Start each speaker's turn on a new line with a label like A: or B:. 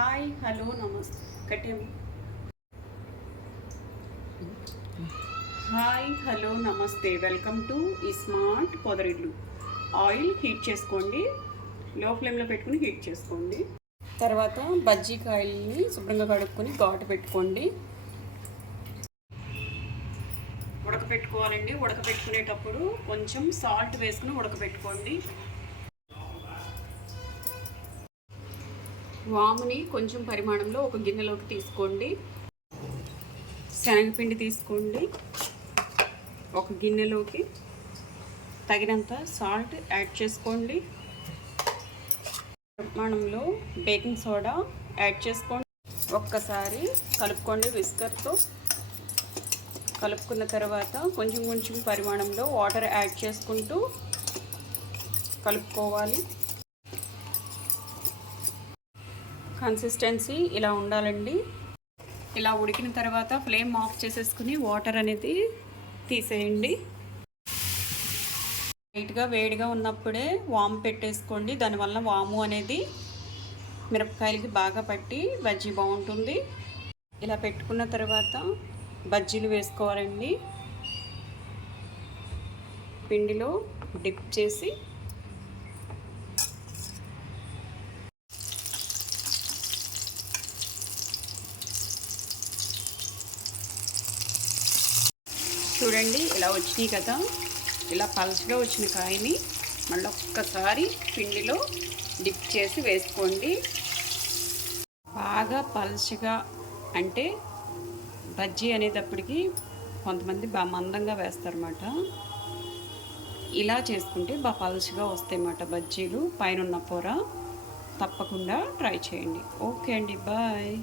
A: Hi hello నమస్తే. కట్టేము hi hello నమస్తే. వెల్కమ్ టు ఈ స్మార్ట్ పొదరిల్లు. ఆయిల్ హీట్ చేసుకోండి. లో ఫ్లేమ్లో పెట్టుకుని హీట్ చేసుకోండి. తర్వాత బజ్జీ కాయల్ని శుభ్రంగా కడుక్కొని ఘాటు పెట్టుకోండి. ఉడకపెట్టుకోవాలండి. ఉడకపెట్టుకునేటప్పుడు కొంచెం సాల్ట్ వేసుకుని ఉడకపెట్టుకోండి. వాముని కొంచెం పరిమాణంలో ఒక గిన్నెలోకి తీసుకోండి. శనగపిండి తీసుకోండి. ఒక గిన్నెలోకి తగినంత సాల్ట్ యాడ్ చేసుకోండి. పరిమాణంలో బేకింగ్ సోడా యాడ్ చేసుకోండి. ఒక్కసారి కలుపుకోండి విస్కర్తో. కలుపుకున్న తర్వాత కొంచెం కొంచెం పరిమాణంలో వాటర్ యాడ్ చేసుకుంటూ కలుపుకోవాలి. కన్సిస్టెన్సీ ఇలా ఉండాలండి. ఇలా ఉడికిన తర్వాత ఫ్లేమ్ ఆఫ్ చేసేసుకుని వాటర్ అనేది తీసేయండి. లైట్గా వేడిగా ఉన్నప్పుడే వాము పెట్టేసుకోండి. దానివల్ల వాము అనేది మిరపకాయలకి బాగా పట్టి బజ్జీ బాగుంటుంది. ఇలా పెట్టుకున్న తర్వాత బజ్జీలు వేసుకోవాలండి. పిండిలో డిప్ చేసి చూడండి ఇలా వచ్చినాయి కదా. ఇలా పలచగా వచ్చిన కాయని మళ్ళీ ఒక్కసారి పిండిలో డిప్ చేసి వేసుకోండి. బాగా పలచగా అంటే బజ్జీ అనేటప్పటికి కొంతమంది బాగా మందంగా వేస్తారన్నమాట. ఇలా చేసుకుంటే బాగా పలుచగా వస్తాయన్నమాట బజ్జీలు. పైన ఉన్న పొర తప్పకుండా ట్రై చేయండి. ఓకే అండి బాయ్.